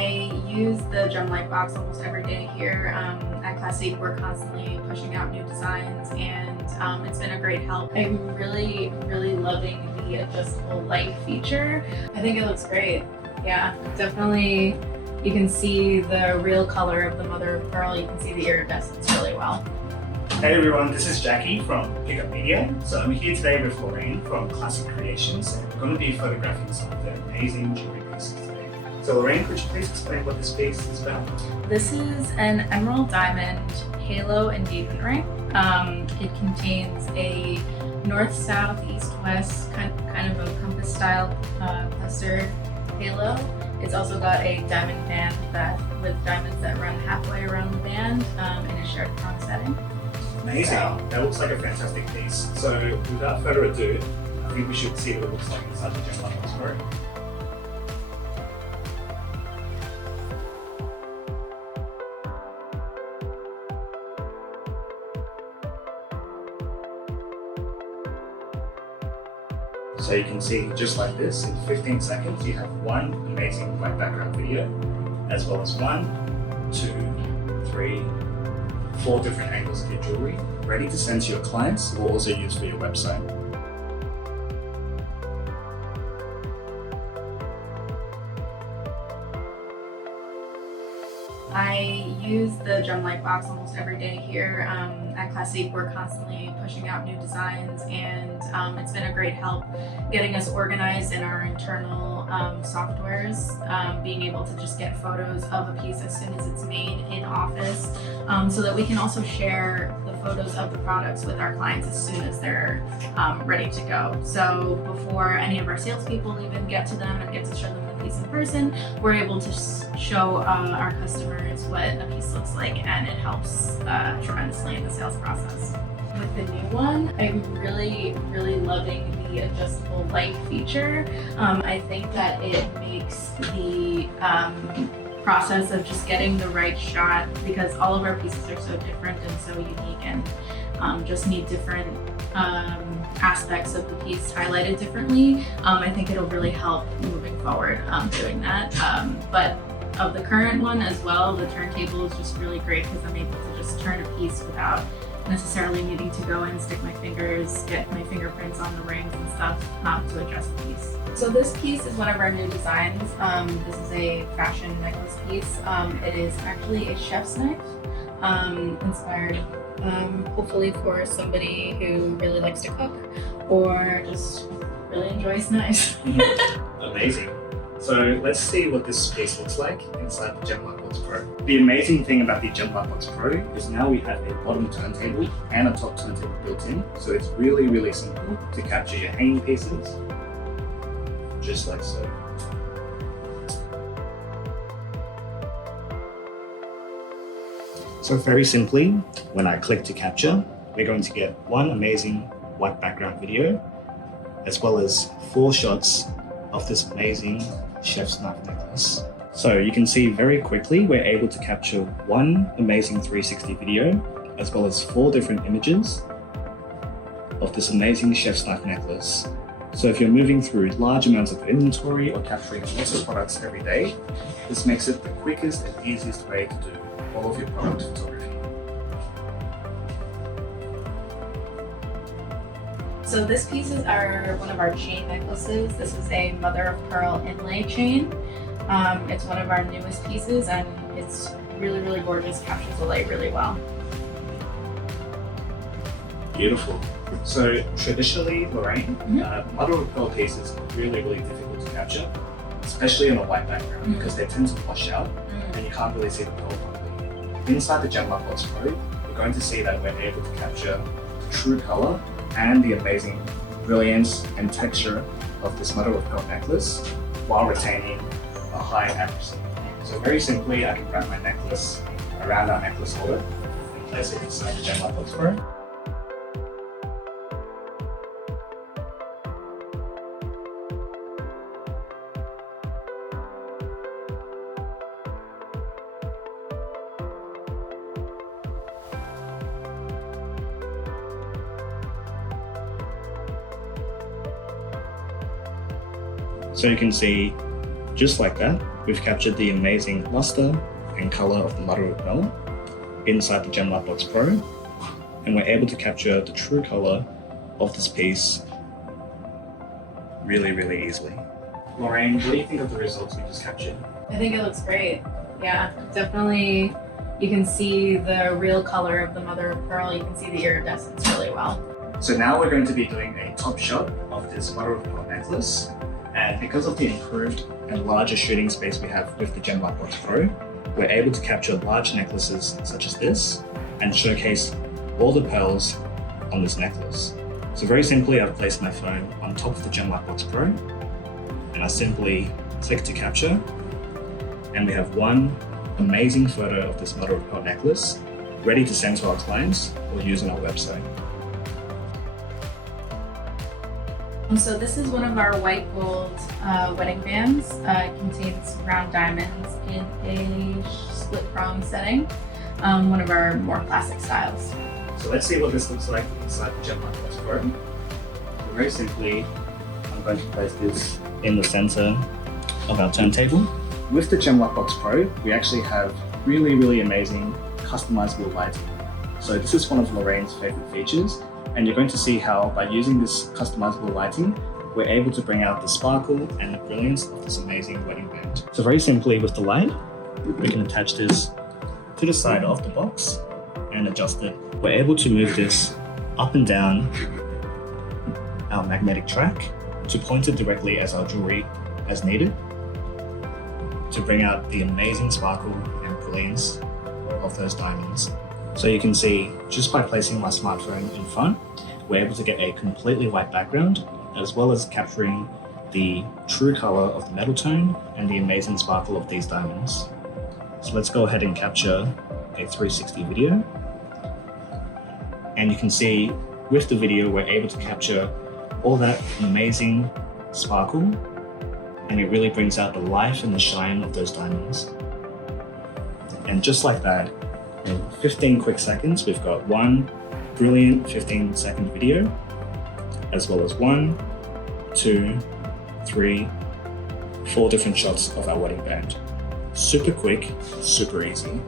I use the GemLightbox almost every day here. At Classique, we're constantly pushing out new designs, and it's been a great help. I'm really loving the adjustable light feature. I think it looks great. Yeah, definitely. You can see the real color of the mother of pearl. You can see the iridescence really well. Hey everyone, this is Jackie from Pickup Media. So I'm here today with Lorraine from Classique Creations, and we're going to be photographing some of their amazing jewelry pieces today. So Lorraine, could you please explain what this piece is about? This is an emerald diamond halo engagement ring. It contains a north, south, east, west kind of a compass style clustered halo. It's also got a diamond band with diamonds that run halfway around the band in a shared prong setting. Amazing. That looks like a fantastic piece. So without further ado, I think we should see what it looks like inside the GemLightbox Pro. So you can see just like this, in 15 seconds, you have one amazing white background video, as well as 1, 2, 3, 4 different angles of your jewelry, ready to send to your clients or also use for your website. I use the GemLightbox almost every day here. At Classique, we're constantly pushing out new designs, and it's been a great help getting us organized in our internal softwares, being able to just get photos of a piece as soon as it's made in office, so that we can also share the photos of the products with our clients as soon as they're ready to go. So before any of our salespeople even get to them and get to show them the piece in person, we're able to show our customers what a piece looks like, and it helps tremendously in the sales process. With the new one, I'm really loving the adjustable light feature. I think that it makes the process of just getting the right shot, because all of our pieces are so different and so unique, and just need different aspects of the piece highlighted differently. I think it'll really help moving forward doing that. But of the current one as well, the turntable is just really great because I'm able to just turn a piece without necessarily needing to go and stick my fingers, get my fingerprints on the rings and stuff to adjust the piece. So this piece is one of our new designs. This is a fashion necklace piece. It is actually a chef's knife, inspired hopefully for somebody who really likes to cook or just really enjoys knives. Amazing. So let's see what this piece looks like inside the GemLightbox Pro. The amazing thing about the GemLightbox Pro is now we have a bottom turntable and a top turntable built in. So it's really simple to capture your hanging pieces, just like so. So very simply, when I click to capture, we're going to get one amazing white background video, as well as 4 shots of this amazing chef's knife necklace. So you can see very quickly, we're able to capture one amazing 360 video, as well as 4 different images of this amazing chef's knife necklace. So if you're moving through large amounts of inventory or capturing lots of products every day, this makes it the quickest and easiest way to do all of your product photography. So this piece is one of our chain necklaces. This is a mother of pearl inlay chain. It's one of our newest pieces, and it's really gorgeous, captures the light really well. Beautiful. So traditionally, Lorraine, mother of pearl pieces are really difficult to capture, especially on a white background, because they tend to wash out and you can't really see the pearl properly. Inside the GemLightbox Pro, you're going to see that we're able to capture the true color and the amazing brilliance and texture of this mother of pearl necklace while retaining a high accuracy. So very simply, I can wrap my necklace around our necklace holder and place it inside the GemLightbox Pro. So you can see, just like that, we've captured the amazing luster and color of the mother of pearl inside the GemLightbox Pro, and we're able to capture the true color of this piece really, really easily. Lorraine, what do you think of the results we just captured? I think it looks great. Yeah, definitely. You can see the real color of the mother of pearl. You can see the iridescence really well. So now we're going to be doing a top shot of this mother of pearl necklace. And because of the improved and larger shooting space we have with the GemLightbox Pro, we're able to capture large necklaces such as this and showcase all the pearls on this necklace. So very simply, I've placed my phone on top of the GemLightbox Pro and I simply click to capture, and we have one amazing photo of this mother of pearl necklace ready to send to our clients or use on our website. So this is one of our white gold wedding bands. It contains round diamonds in a split prong setting, one of our more classic styles. So let's see what this looks like inside the GemLightbox Pro. So very simply, I'm going to place this in the center of our turntable. With the GemLightbox Pro, we actually have really, really amazing customizable lighting. So this is one of Lorraine's favorite features, and you're going to see how by using this customizable lighting, we're able to bring out the sparkle and the brilliance of this amazing wedding band. So very simply with the light, we can attach this to the side of the box and adjust it. We're able to move this up and down our magnetic track to point it directly as our jewelry as needed to bring out the amazing sparkle and brilliance of those diamonds. So you can see, just by placing my smartphone in front, we're able to get a completely white background, as well as capturing the true color of the metal tone and the amazing sparkle of these diamonds. So let's go ahead and capture a 360 video. And you can see with the video, we're able to capture all that amazing sparkle, and it really brings out the life and the shine of those diamonds. And just like that, in 15 quick seconds, we've got one brilliant 15-second video, as well as 1, 2, 3, 4 different shots of our wedding band. Super quick, super easy.